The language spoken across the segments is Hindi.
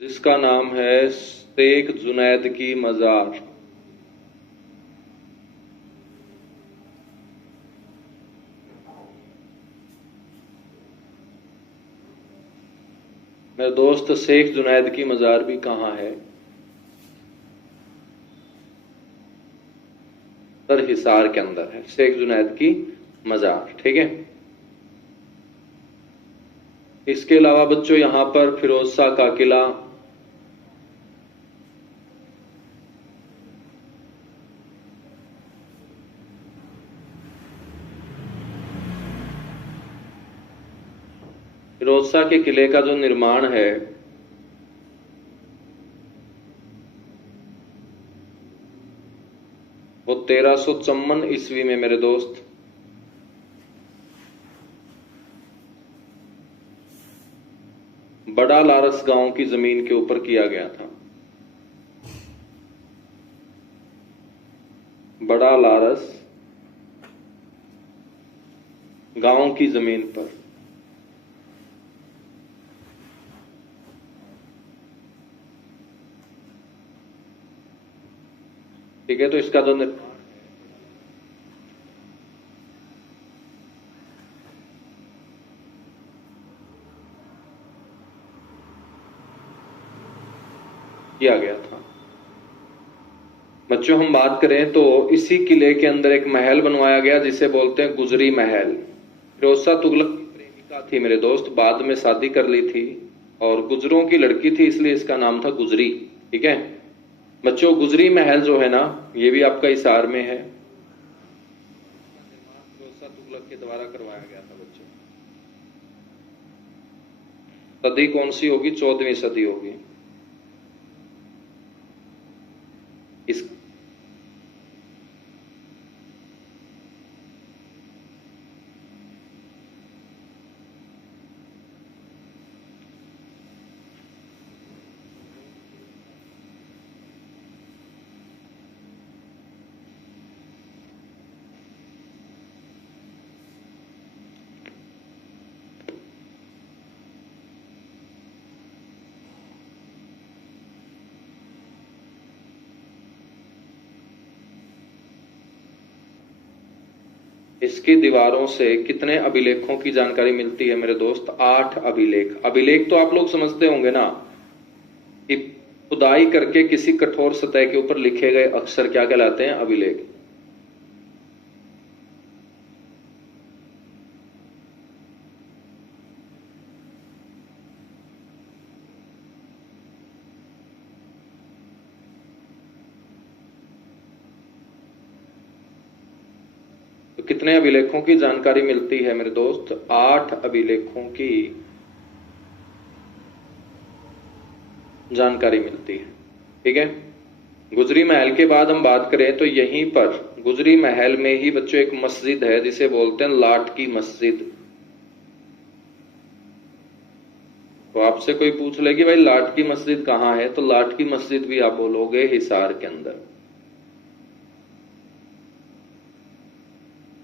जिसका नाम है शेख जुनैद की मज़ार। मेरे दोस्त, शेख जुनैद की मज़ार भी कहाँ है? सर हिसार के अंदर है शेख जुनैद की मज़ार। ठीक है। इसके अलावा बच्चों यहां पर फिरोज शाह का किला, फिरोज शाह के किले का जो निर्माण है वो 1354 ईस्वी में मेरे दोस्त बड़ा लारस गांव की जमीन के ऊपर किया गया था। बड़ा लारस गांव की जमीन पर। ठीक है। तो इसका जो किया गया था बच्चों, हम बात करें तो इसी किले के अंदर एक महल बनवाया गया जिसे बोलते हैं गुजरी महल। फिरोज शाह तुगलक की प्रेमिका थी मेरे दोस्त, बाद में शादी कर ली थी और गुजरों की लड़की थी, इसलिए इसका नाम था गुजरी। ठीक है बच्चों, गुजरी महल जो है ना, ये भी आपका हिसार में है। निर्माण फिरोज शाह तुगलक के द्वारा करवाया गया था बच्चों। सदी कौन सी होगी? 14वीं सदी होगी। इस इसकी दीवारों से कितने अभिलेखों की जानकारी मिलती है मेरे दोस्त? 8 अभिलेख। अभिलेख तो आप लोग समझते होंगे ना कि खुदाई करके किसी कठोर सतह के ऊपर लिखे गए अक्षर क्या कहलाते हैं? अभिलेख। तो कितने अभिलेखों की जानकारी मिलती है मेरे दोस्त? 8 अभिलेखों की जानकारी मिलती है। ठीक है। गुजरी महल के बाद हम बात करें तो यहीं पर गुजरी महल में ही बच्चों एक मस्जिद है जिसे बोलते हैं लाट की मस्जिद। तो आपसे कोई पूछ ले कि भाई लाट की मस्जिद कहां है, तो लाट की मस्जिद भी आप बोलोगे हिसार के अंदर।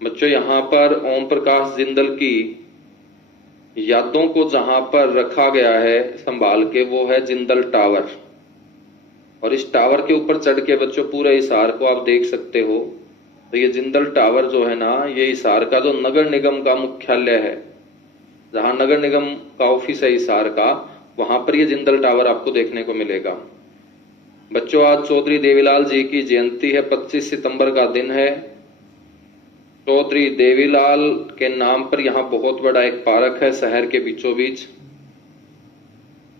बच्चों यहां पर ओम प्रकाश जिंदल की यादों को जहां पर रखा गया है संभाल के, वो है जिंदल टावर। और इस टावर के ऊपर चढ़ के बच्चों पूरे हिसार को आप देख सकते हो। तो ये जिंदल टावर जो है ना, ये हिसार का जो नगर निगम का मुख्यालय है, जहां नगर निगम का ऑफिस है हिसार का, वहां पर ये जिंदल टावर आपको देखने को मिलेगा। बच्चों आज चौधरी देवीलाल जी की जयंती है, 25 सितंबर का दिन है। चौधरी देवीलाल के नाम पर यहां बहुत बड़ा एक पार्क है शहर के बीचों बीच,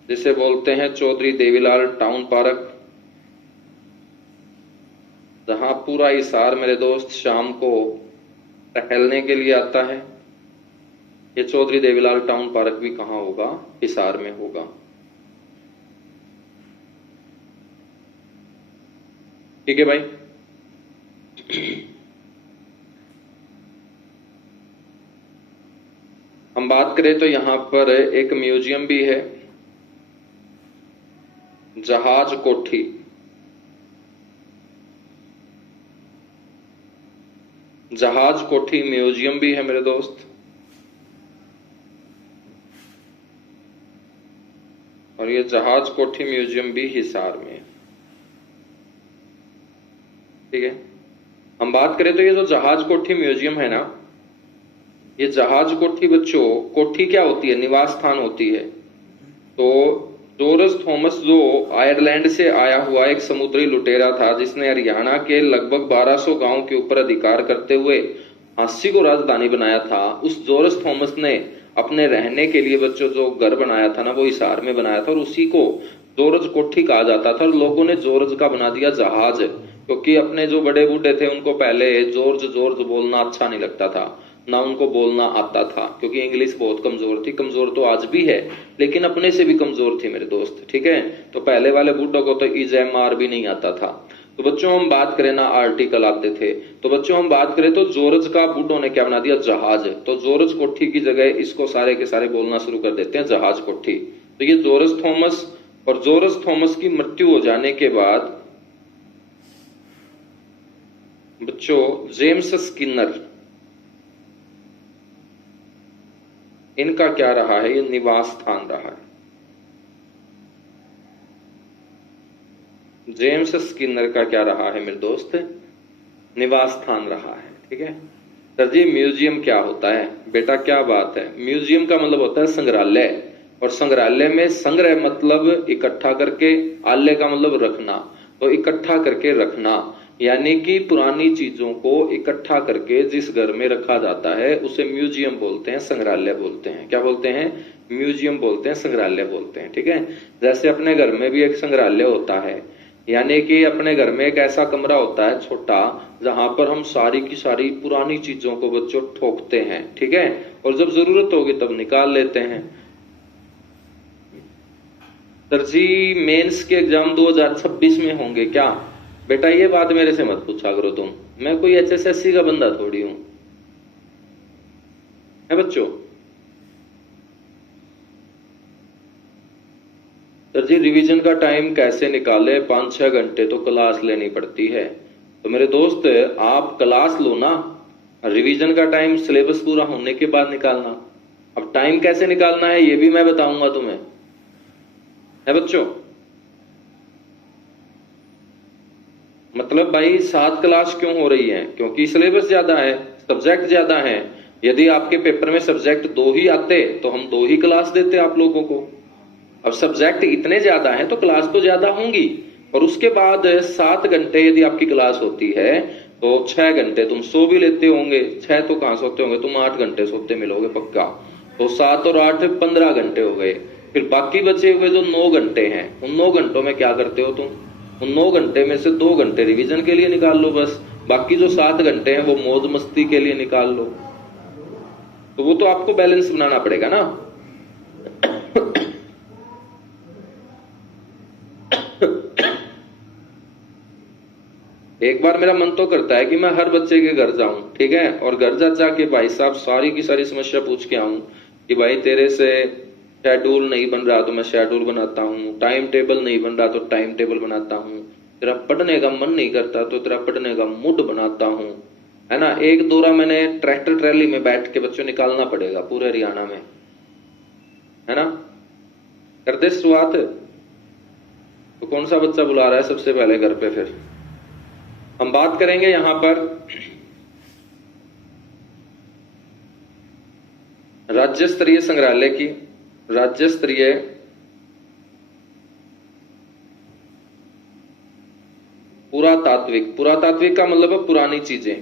जिसे बोलते हैं चौधरी देवीलाल टाउन पार्क, जहां पूरा हिसार मेरे दोस्त शाम को टहलने के लिए आता है। ये चौधरी देवीलाल टाउन पार्क भी कहां होगा? हिसार में होगा। ठीक है भाई। हम बात करें तो यहां पर एक म्यूजियम भी है, जहाज कोठी। जहाज कोठी म्यूजियम भी है मेरे दोस्त। और ये जहाज कोठी म्यूजियम भी हिसार में है। ठीक है, हम बात करें तो ये जो जहाज कोठी म्यूजियम है ना, ये जहाज कोठी बच्चों, कोठी क्या होती है? निवास स्थान होती है। तो जॉर्ज थॉमस जो आयरलैंड से आया हुआ एक समुद्री लुटेरा था, जिसने हरियाणा के लगभग 1200 गांव के ऊपर अधिकार करते हुए झांसी को राजधानी बनाया था, उस जॉर्ज थॉमस ने अपने रहने के लिए बच्चों जो घर बनाया था ना, वो हिसार में बनाया था, और उसी को जॉर्ज कोठी कहा जाता था। और लोगों ने जॉर्ज का बना दिया जहाज, क्योंकि अपने जो बड़े बूढ़े थे उनको पहले जॉर्ज जॉर्ज बोलना अच्छा नहीं लगता था, ना उनको बोलना आता था, क्योंकि इंग्लिश बहुत कमजोर थी। कमजोर तो आज भी है, लेकिन अपने से भी कमजोर थी मेरे दोस्त। ठीक है, तो पहले वाले बूढ़ों को तो इज़-एम-आर भी नहीं आता था। तो बच्चों हम बात करें ना, आर्टिकल आते थे, तो बच्चों हम बात करें तो जॉर्ज का बूढ़ों ने क्या बना दिया? जहाज। तो जॉर्ज कोठी की जगह इसको सारे के सारे बोलना शुरू कर देते हैं जहाज कोठी। तो ये जॉर्ज थॉमस, और जॉर्ज थॉमस की मृत्यु हो जाने के बाद बच्चों जेम्स स्किनर, इनका क्या रहा है? ये निवास स्थान रहा है। जेम्स स्किनर का क्या रहा है मेरे दोस्त? निवास स्थान रहा है। ठीक है सर जी, म्यूजियम क्या होता है? बेटा क्या बात है, म्यूजियम का मतलब होता है संग्रहालय, और संग्रहालय में संग्रह मतलब इकट्ठा करके, आलय का मतलब रखना, तो इकट्ठा करके रखना, यानी कि पुरानी चीजों को इकट्ठा करके जिस घर में रखा जाता है उसे म्यूजियम बोलते हैं, संग्रहालय बोलते हैं। क्या बोलते हैं? म्यूजियम बोलते हैं, संग्रहालय बोलते हैं। ठीक है, जैसे अपने घर में भी एक संग्रहालय होता है, यानी कि अपने घर में एक ऐसा कमरा होता है छोटा, जहां पर हम सारी की सारी पुरानी चीजों को बच्चों ठोकते हैं। ठीक है, और जब जरूरत होगी तब निकाल लेते हैं। सर जी मेंस के एग्जाम 2026 में होंगे क्या? बेटा ये बात मेरे से मत पूछा करो तुम, मैं कोई HSSC का बंदा थोड़ी हूं, है बच्चों। सर जी रिवीजन का टाइम कैसे निकाले? 5-6 घंटे तो क्लास लेनी पड़ती है। तो मेरे दोस्त आप क्लास लो ना, रिवीजन का टाइम सिलेबस पूरा होने के बाद निकालना। अब टाइम कैसे निकालना है ये भी मैं बताऊंगा तुम्हें, है बच्चों। मतलब भाई 7 क्लास क्यों हो रही है? क्योंकि सिलेबस ज्यादा है, सब्जेक्ट ज्यादा है। यदि आपके पेपर में सब्जेक्ट 2 ही आते तो हम 2 ही क्लास देते आप लोगों को। अब सब्जेक्ट इतने ज्यादा हैं तो क्लास तो ज्यादा होंगी, और उसके बाद 7 घंटे यदि आपकी क्लास होती है तो 6 घंटे तुम सो भी लेते होंगे। 6 तो कहां सोते होंगे तुम, 8 घंटे सोते मिलोगे पक्का। तो 7 और 8 15 घंटे हो गए। फिर बाकी बचे हुए जो 9 घंटे हैं, उन 9 घंटों में क्या करते हो तुम? उन 9 घंटे में से 2 घंटे रिवीजन के लिए निकाल लो बस। बाकी जो 7 घंटे हैं वो मौज मस्ती के लिए निकाल लो। तो वो तो आपको बैलेंस बनाना पड़ेगा ना। एक बार मेरा मन तो करता है कि मैं हर बच्चे के घर जाऊं, ठीक है, और घर जा जाके भाई साहब सारी की सारी समस्या पूछ के आऊं कि भाई तेरे से शेड्यूल नहीं बन रहा तो मैं शेड्यूल बनाता हूँ, टाइम टेबल नहीं बन रहा तो टाइम टेबल बनाता हूँ, तेरा पढ़ने का मन नहीं करता तो तेरा पढ़ने का मूड बनाता हूँ, है ना। एक दौरा मैंने ट्रैक्टर ट्रैली में बैठ के बच्चों निकालना पड़ेगा पूरे हरियाणा में, है ना। कर दे शुरुआत। तो कौन सा बच्चा बुला रहा है सबसे पहले घर पे? फिर हम बात करेंगे यहां पर राज्य स्तरीय संग्रहालय की। राज्य स्तरीय पुरातात्विक, पुरातात्विक का मतलब है पुरानी चीजें।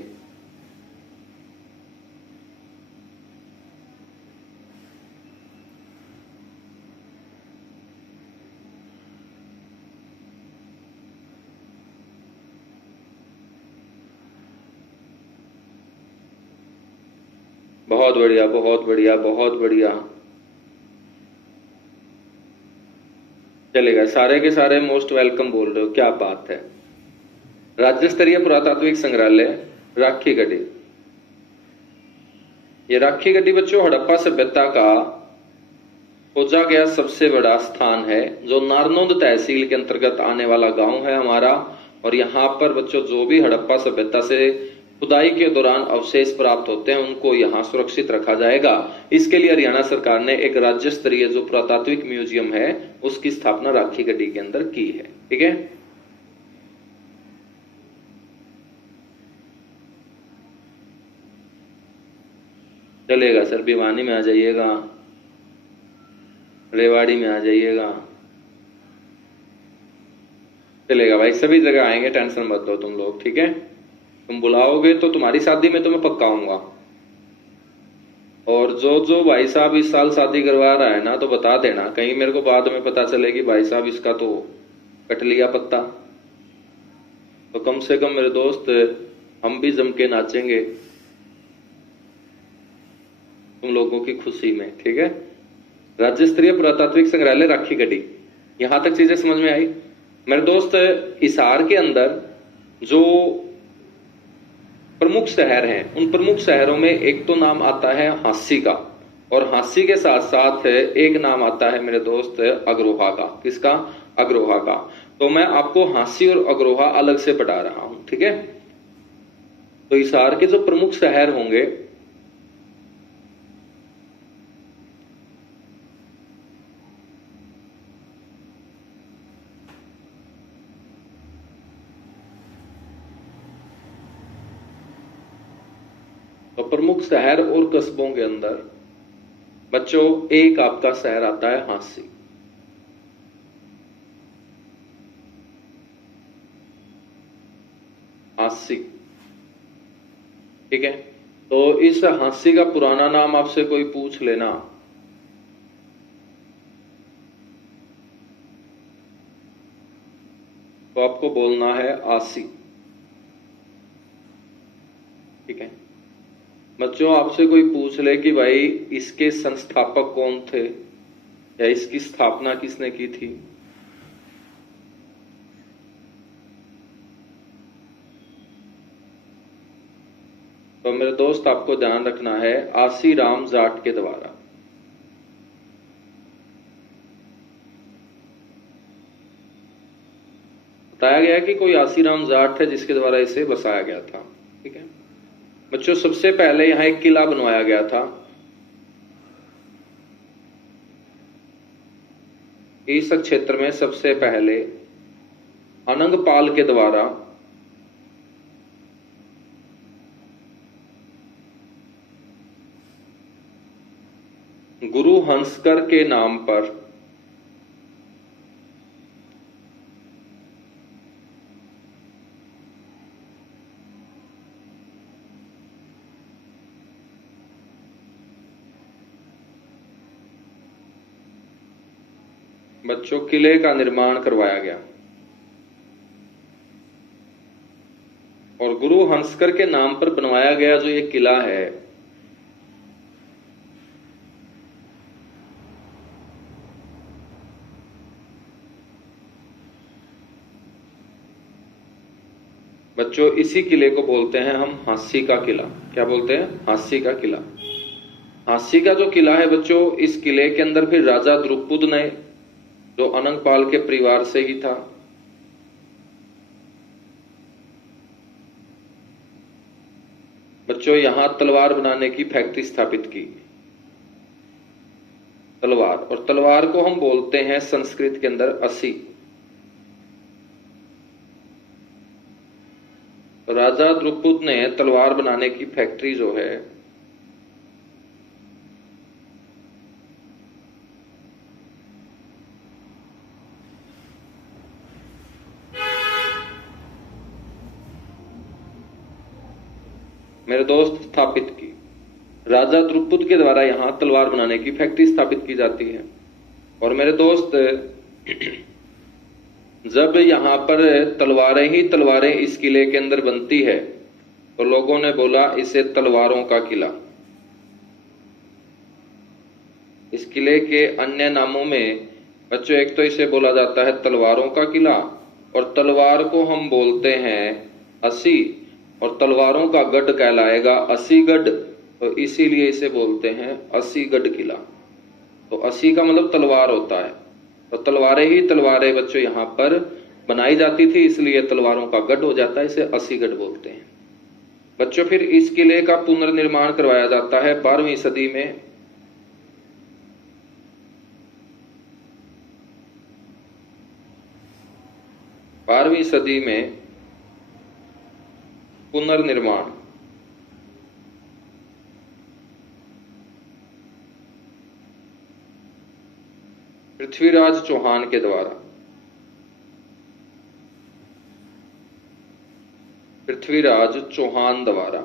बहुत बढ़िया, बहुत बढ़िया, बहुत बढ़िया, चलेगा। सारे के सारे मोस्ट वेलकम बोल रहे हो, क्या बात है। राज्य स्तरीय पुरातात्विक संग्रहालय राखी गढ़ी। ये राखी गढ़ी बच्चों हड़प्पा सभ्यता का खोजा गया सबसे बड़ा स्थान है, जो नारनौंद तहसील के अंतर्गत आने वाला गांव है हमारा। और यहाँ पर बच्चों जो भी हड़प्पा सभ्यता से खुदाई के दौरान अवशेष प्राप्त होते हैं उनको यहाँ सुरक्षित रखा जाएगा। इसके लिए हरियाणा सरकार ने एक राज्य स्तरीय जो पुरातात्विक म्यूजियम है उसकी स्थापना राखी गढ़ी के अंदर की है। ठीक है, चलेगा सर, भिवानी में आ जाइएगा, रेवाड़ी में आ जाइएगा, चलेगा भाई, सभी जगह आएंगे, टेंशन मत लो तुम लोग। ठीक है, तुम बुलाओगे तो तुम्हारी शादी में तो मैं पक्का आऊंगा। और जो जो भाई साहब इस साल शादी करवा रहा है ना तो बता देना, कहीं मेरे को बाद में पता चले कि भाई साहब इसका तो कट लिया पत्ता, तो कम से कम मेरे दोस्त हम भी जम के नाचेंगे तुम लोगों की खुशी में। ठीक है, राज्य स्तरीय पुरातात्विक संग्रहालय राखी गढ़ी, यहां तक चीजें समझ में आई मेरे दोस्त। हिसार के अंदर जो प्रमुख शहर हैं उन प्रमुख शहरों में एक तो नाम आता है हांसी का, और हांसी के साथ साथ एक नाम आता है मेरे दोस्त अग्रोहा का। किसका? अग्रोहा का। तो मैं आपको हांसी और अग्रोहा अलग से पढ़ा रहा हूं। ठीक है, तो हिसार के जो प्रमुख शहर होंगे तो प्रमुख शहर और कस्बों के अंदर बच्चों एक आपका शहर आता है हांसी। हांसी, ठीक है, तो इस हांसी का पुराना नाम आपसे कोई पूछ लेना तो आपको बोलना है आसी। ठीक है बच्चों, आपसे कोई पूछ ले कि भाई इसके संस्थापक कौन थे या इसकी स्थापना किसने की थी, तो मेरे दोस्त आपको ध्यान रखना है आसी राम जाट के द्वारा। बताया गया कि कोई आसी राम जाट है जिसके द्वारा इसे बसाया गया था। ठीक है बच्चों, सबसे पहले यहां एक किला बनवाया गया था। इस क्षेत्र में सबसे पहले अनंगपाल के द्वारा गुरु हंसकर के नाम पर बच्चों किले का निर्माण करवाया गया, और गुरु हंसकर के नाम पर बनवाया गया जो ये किला है बच्चों, इसी किले को बोलते हैं हम हांसी का किला। क्या बोलते हैं? हांसी का किला। हांसी का जो किला है बच्चों, इस किले के अंदर फिर राजा द्रुपद ने, जो अनंगपाल के परिवार से ही था, बच्चों यहां तलवार बनाने की फैक्ट्री स्थापित की। तलवार, और तलवार को हम बोलते हैं संस्कृत के अंदर असी। तो राजा द्रुपद ने तलवार बनाने की फैक्ट्री जो है मेरे दोस्त स्थापित की। राजा द्रुपद के द्वारा यहां तलवार बनाने की फैक्ट्री स्थापित की जाती है। और मेरे दोस्त जब यहां पर तलवारें ही तलवारें इस किले के अंदर बनती है तो लोगों ने बोला इसे तलवारों का किला। इस किले के अन्य नामों में बच्चों एक तो इसे बोला जाता है तलवारों का किला, और तलवार को हम बोलते हैं असी, और तलवारों का गढ़ कहलाएगा असीगढ़, तो इसीलिए इसे बोलते हैं असीगढ़ किला। तो असी का मतलब तलवार होता है, तो तलवारें ही तलवारें बच्चों यहां पर बनाई जाती थी, इसलिए तलवारों का गढ़ हो जाता है, इसे असीगढ़ बोलते हैं। बच्चों फिर इस किले का पुनर्निर्माण करवाया जाता है 12वीं सदी में। बारहवीं सदी में पुनर्निर्माण पृथ्वीराज चौहान के द्वारा। पृथ्वीराज चौहान द्वारा।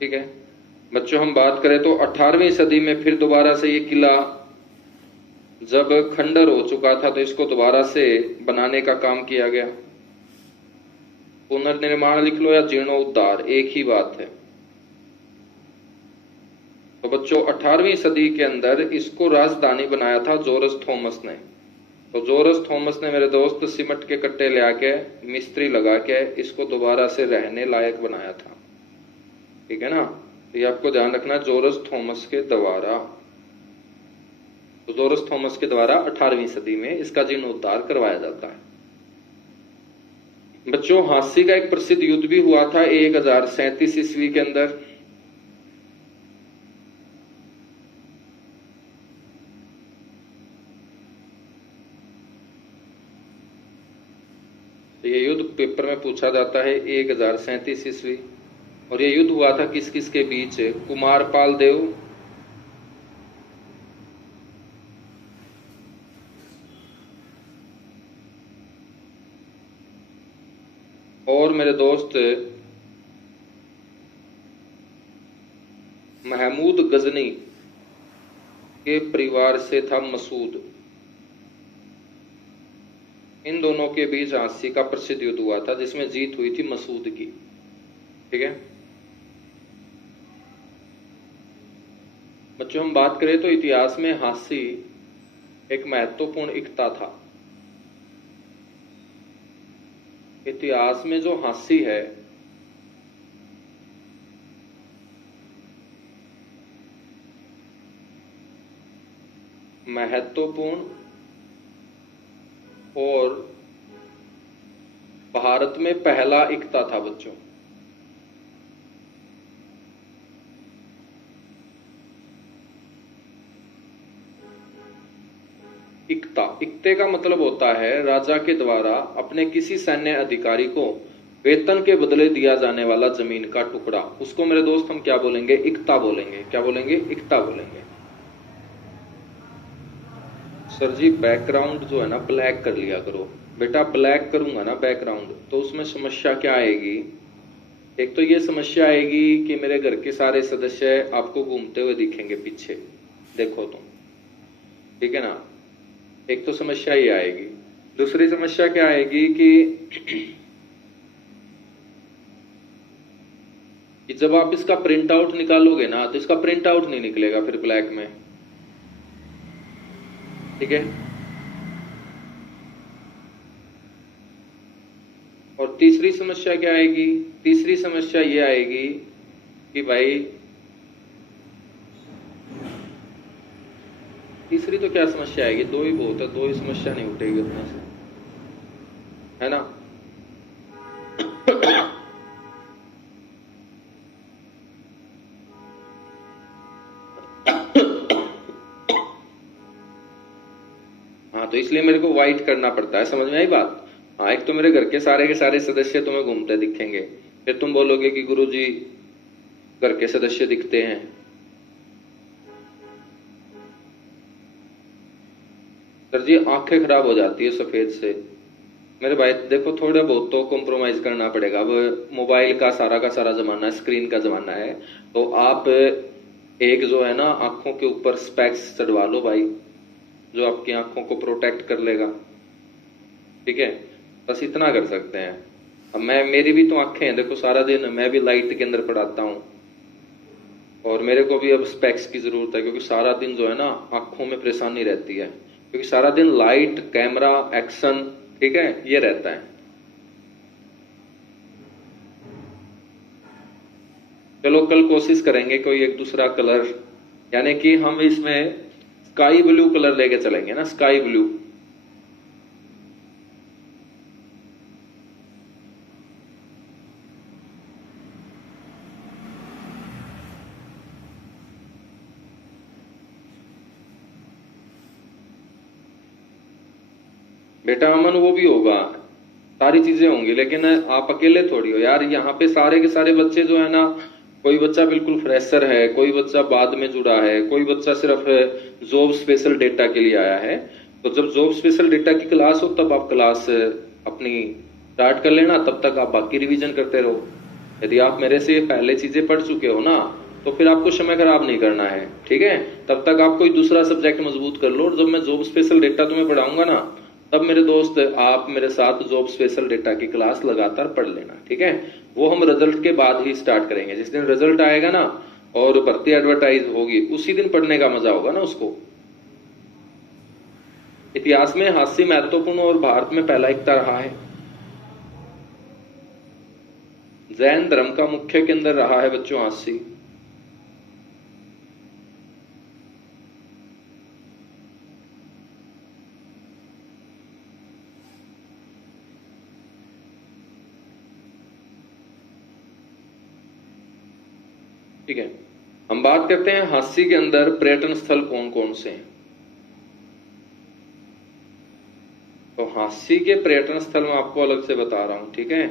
ठीक है बच्चों, हम बात करें तो 18वीं सदी में फिर दोबारा से ये किला जब खंडर हो चुका था तो इसको दोबारा से बनाने का काम किया गया। पुनर्निर्माण लिख लो या जीर्णोद्धार, एक ही बात है। तो बच्चों 18वीं सदी के अंदर इसको राजधानी बनाया था जॉर्ज थॉमस ने। तो जॉर्ज थॉमस ने मेरे दोस्त सीमेंट के कट्टे ले आके मिस्त्री लगा के इसको दोबारा से रहने लायक बनाया था। ठीक है ना, तो ये आपको ध्यान रखना, जॉर्ज थॉमस के द्वारा। तो जॉर्ज थॉमस के द्वारा 18वीं सदी में इसका जीर्णोद्धार करवाया जाता है। बच्चों हांसी का एक प्रसिद्ध युद्ध भी हुआ था 1037 ईस्वी के अंदर। तो ये युद्ध पेपर में पूछा जाता है 1037 ईस्वी। और ये युद्ध हुआ था किस किस के बीच? कुमारपाल देव और मेरे दोस्त महमूद गजनी के परिवार से था मसूद। इन दोनों के बीच झांसी का प्रसिद्ध युद्ध हुआ था जिसमें जीत हुई थी मसूद की। ठीक है बच्चों, हम बात करें तो इतिहास में हांसी एक महत्वपूर्ण इकता था। इतिहास में जो हांसी है महत्वपूर्ण और भारत में पहला इकता था बच्चों। इकते का मतलब होता है राजा के द्वारा अपने किसी सैन्य अधिकारी को वेतन के बदले दिया जाने वाला जमीन का टुकड़ा। उसको मेरे दोस्त हम क्या बोलेंगे? इकता बोलेंगे। क्या बोलेंगे? इकता बोलेंगे। सर जी बैकग्राउंड जो है ना ब्लैक कर लिया करो। बेटा ब्लैक करूंगा ना बैकग्राउंड तो उसमें समस्या क्या आएगी? एक तो ये समस्या आएगी कि मेरे घर के सारे सदस्य आपको घूमते हुए दिखेंगे पीछे, देखो तुम। ठीक है ना, एक तो समस्या ये आएगी। दूसरी समस्या क्या आएगी कि जब आप इसका प्रिंट आउट निकालोगे ना तो इसका प्रिंट आउट नहीं निकलेगा फिर ब्लैक में। ठीक है, और तीसरी समस्या क्या आएगी? तीसरी समस्या ये आएगी कि भाई तीसरी तो क्या समस्या आएगी? दो ही बहुत है, दो ही समस्या नहीं उठेगी उतना से, है ना। हाँ तो इसलिए मेरे को वाइट करना पड़ता है, समझ में आई बात? हाँ, एक तो मेरे घर के सारे सदस्य तुम्हें घूमते दिखेंगे, फिर तुम बोलोगे कि गुरुजी घर के सदस्य दिखते हैं। सर जी आंखें खराब हो जाती है सफेद से। मेरे भाई देखो थोड़ा बहुत तो कॉम्प्रोमाइज करना पड़ेगा। अब मोबाइल का सारा जमाना है, स्क्रीन का जमाना है, तो आप एक जो है ना आंखों के ऊपर स्पेक्स चढ़वा लो भाई, जो आपकी आंखों को प्रोटेक्ट कर लेगा। ठीक है, बस इतना कर सकते हैं। अब मेरी भी तो आंखें हैं, देखो सारा दिन मैं भी लाइट के अंदर पढ़ाता हूं और मेरे को भी अब स्पेक्स की जरूरत है, क्योंकि सारा दिन जो है ना आंखों में परेशानी रहती है, क्योंकि सारा दिन लाइट, कैमरा, एक्शन, ठीक है, ये रहता है। चलो कल कोशिश करेंगे कोई एक दूसरा कलर, यानी कि हम इसमें स्काई ब्लू कलर लेके चलेंगे ना, स्काई ब्लू। बेटा अमन वो भी होगा, सारी चीजें होंगी, लेकिन आप अकेले थोड़ी हो यार। यहाँ पे सारे के सारे बच्चे जो है ना, कोई बच्चा बिल्कुल फ्रेशर है, कोई बच्चा बाद में जुड़ा है, कोई बच्चा सिर्फ जॉब स्पेशल डेटा के लिए आया है। तो जब जॉब स्पेशल डेटा की क्लास हो तब आप क्लास अपनी स्टार्ट कर लेना, तब तक आप बाकी रिवीजन करते रहो। यदि आप मेरे से पहले चीजें पढ़ चुके हो ना, तो फिर आपको समय खराब नहीं करना है, ठीक है। तब तक आप कोई दूसरा सब्जेक्ट मजबूत कर लो, और जब मैं जॉब स्पेशल डेटा तुम्हें पढ़ाऊंगा ना, तब मेरे दोस्त आप मेरे साथ जॉब स्पेशल डेटा की क्लास लगातार पढ़ लेना, ठीक है। वो हम रिजल्ट के बाद ही स्टार्ट करेंगे। जिस दिन रिजल्ट आएगा ना और भर्ती एडवर्टाइज होगी, उसी दिन पढ़ने का मजा होगा ना उसको। इतिहास में हास्य महत्वपूर्ण और भारत में पहला एकता रहा है। जैन धर्म का मुख्य केंद्र रहा है बच्चों हास्य। ठीक है, हम बात करते हैं हास्य के अंदर पर्यटन स्थल कौन कौन से हैं। तो हास्य के पर्यटन स्थल मैं आपको अलग से बता रहा हूं, ठीक है।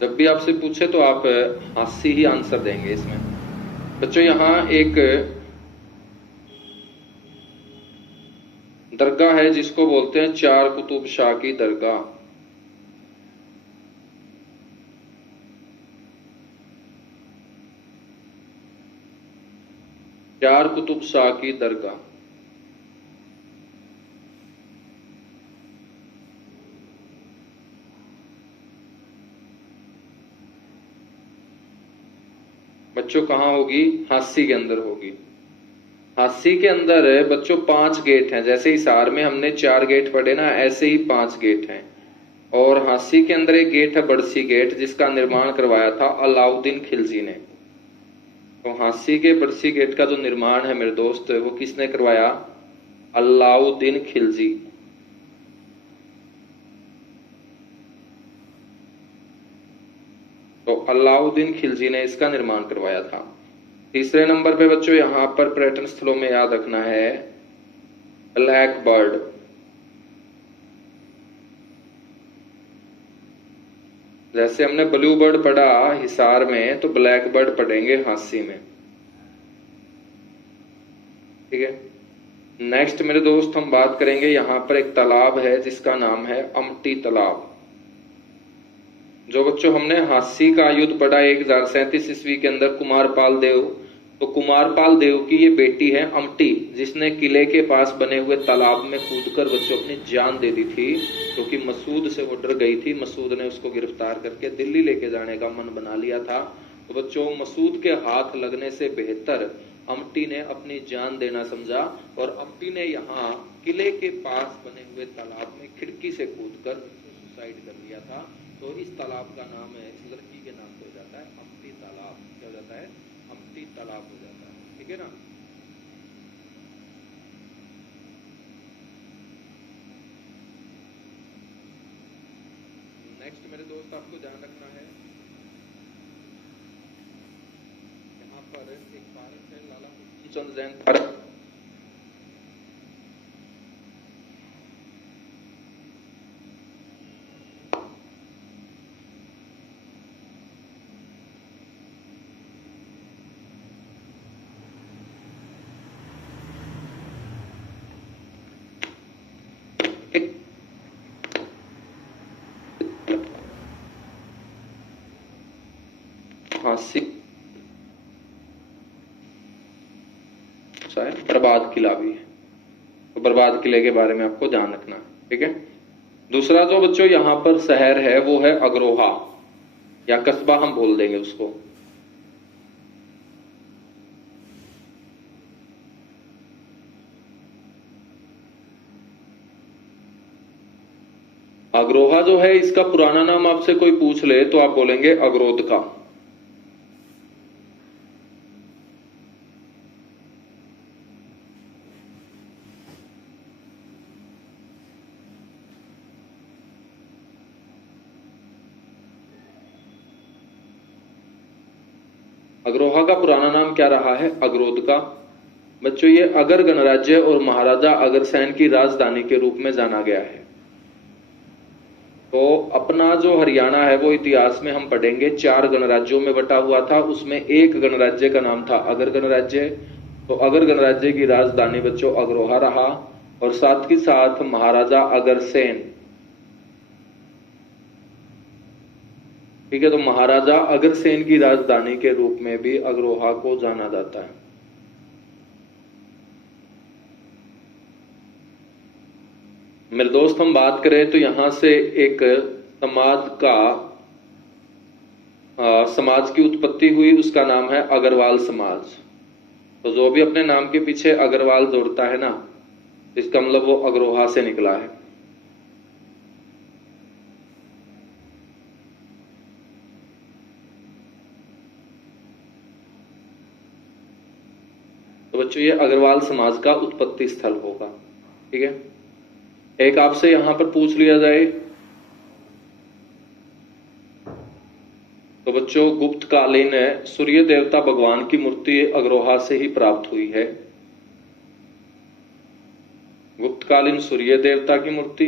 जब भी आपसे पूछे तो आप हास्य ही आंसर देंगे इसमें। बच्चों यहां एक दरगाह है जिसको बोलते हैं चार कुतुब शाह की दरगाह। चार कुतुब शाह की दरगाह। बच्चों कहां होगी? हास्य के अंदर होगी। हास्य के अंदर बच्चों 5 गेट हैं। जैसे हिसार में हमने 4 गेट पढ़े ना, ऐसे ही 5 गेट हैं। और हास्य के अंदर एक गेट है बड़सी गेट, जिसका निर्माण करवाया था अलाउद्दीन खिलजी ने। तो हास्य के बड़सी गेट का जो निर्माण है मेरे दोस्त, वो किसने करवाया? अलाउद्दीन खिलजी। तो अलाउद्दीन खिलजी ने इसका निर्माण करवाया था। तीसरे नंबर पे बच्चों यहां पर पर्यटन स्थलों में याद रखना है ब्लैक बर्ड। जैसे हमने ब्लू बर्ड पढ़ा हिसार में, तो ब्लैक बर्ड पढ़ेंगे हास्य में, ठीक है। नेक्स्ट मेरे दोस्त हम बात करेंगे, यहां पर एक तालाब है जिसका नाम है अमटी तालाब। जो बच्चों हमने हास्य का युद्ध पढ़ा 1037 ईस्वी के अंदर कुमारपाल देव, तो कुमारपाल देव की ये बेटी है अमटी, जिसने किले के पास बने हुए तालाब में कूदकर बच्चों अपनी जान दे दी थी, क्योंकि मसूद से वो डर गई थी। मसूद ने उसको गिरफ्तार करके दिल्ली लेके जाने का मन बना लिया था। तो बच्चों मसूद के हाथ लगने से बेहतर अमटी ने अपनी जान देना समझा, और अमटी ने यहाँ किले के पास बने हुए तालाब में खिड़की से कूदकर सुसाइड कर लिया था। तो इस तालाब का नाम है, इस लड़की के नाम पे हो जाता है अमटी तालाब। क्या हो जाता है? अमटी तालाब हो जाता है, ठीक है ना। नेक्स्ट मेरे दोस्त आपको ध्यान रखना है, यहाँ पर एक पार्क है लाला मुक्तिचंद जैन पार्क। हास्य बर्बाद किला भी है, तो बर्बाद किले के बारे में आपको ध्यान रखना है, ठीक है। दूसरा जो बच्चों यहां पर शहर है वो है अग्रोहा, या कस्बा हम बोल देंगे उसको। अग्रोहा जो है, इसका पुराना नाम आपसे कोई पूछ ले तो आप बोलेंगे अग्रोध का। अग्रोहा का पुराना नाम क्या रहा है? अग्रोध का। बच्चों ये अगर गणराज्य और महाराजा अग्रसेन की राजधानी के रूप में जाना गया है। तो अपना जो हरियाणा है वो इतिहास में हम पढ़ेंगे 4 गणराज्यों में बटा हुआ था। उसमें एक गणराज्य का नाम था अगर गणराज्य। तो अगर गणराज्य की राजधानी बच्चों अग्रोहा रहा, और साथ ही साथ महाराजा अग्रसेन, ठीक है, तो महाराजा अग्रसेन की राजधानी के रूप में भी अग्रोहा को जाना जाता है। मेरे दोस्त हम बात करें तो यहां से एक समाज की उत्पत्ति हुई, उसका नाम है अग्रवाल समाज। तो जो भी अपने नाम के पीछे अग्रवाल जोड़ता है ना, इसका मतलब वो अग्रोहा से निकला है। तो बच्चों ये अग्रवाल समाज का उत्पत्ति स्थल होगा। ठीक है, एक आपसे यहां पर पूछ लिया जाए तो बच्चों गुप्तकालीन सूर्य देवता भगवान की मूर्ति अग्रोहा से ही प्राप्त हुई है। गुप्तकालीन सूर्य देवता की मूर्ति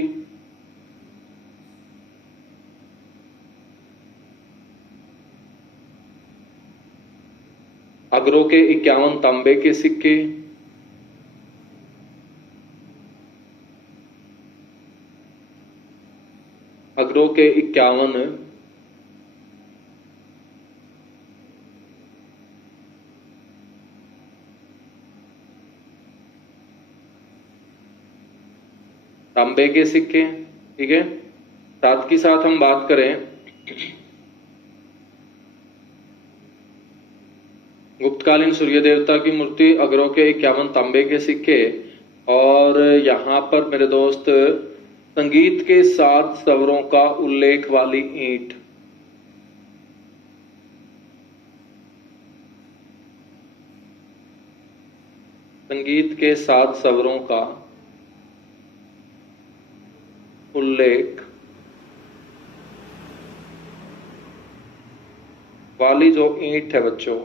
अग्रो के 51 तांबे के सिक्के, अग्रो के 51 तांबे के सिक्के। ठीक है, साथ ही साथ हम बात करें गुप्तकालीन सूर्य देवता की मूर्ति, अग्रो के 51 तांबे के सिक्के, और यहां पर मेरे दोस्त संगीत के 7 स्वरों का उल्लेख वाली ईंट। संगीत के 7 स्वरों का उल्लेख वाली जो ईंट है बच्चों,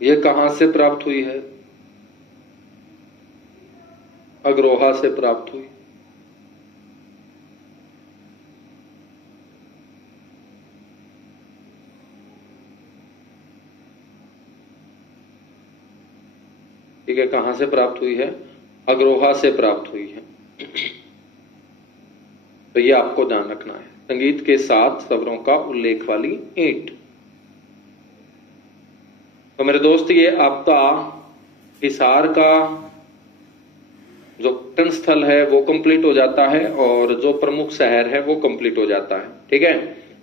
ये कहां से प्राप्त हुई है? अग्रोहा से प्राप्त हुई। ठीक है, कहां से प्राप्त हुई है? अग्रोहा से प्राप्त हुई है। तो ये आपको ध्यान रखना है, संगीत के 7 स्वरों का उल्लेख वाली ईंट। तो मेरे दोस्त ये आपका हिसार का जो पर्यटन स्थल है वो कंप्लीट हो जाता है, और जो प्रमुख शहर है वो कंप्लीट हो जाता है। ठीक है,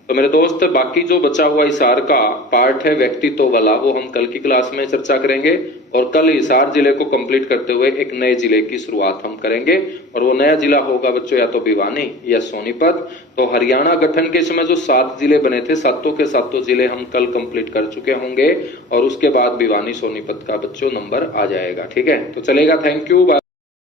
तो मेरे दोस्त बाकी जो बचा हुआ हिसार का पार्ट है व्यक्तित्व वाला, वो हम कल की क्लास में चर्चा करेंगे। और कल हिसार जिले को कंप्लीट करते हुए एक नए जिले की शुरुआत हम करेंगे, और वो नया जिला होगा बच्चों या तो भिवानी या सोनीपत। तो हरियाणा गठन के समय जो 7 जिले बने थे, सातों के सातों जिले हम कल कंप्लीट कर चुके होंगे, और उसके बाद भिवानी सोनीपत का बच्चों नंबर आ जाएगा। ठीक है, तो चलेगा। Thank you.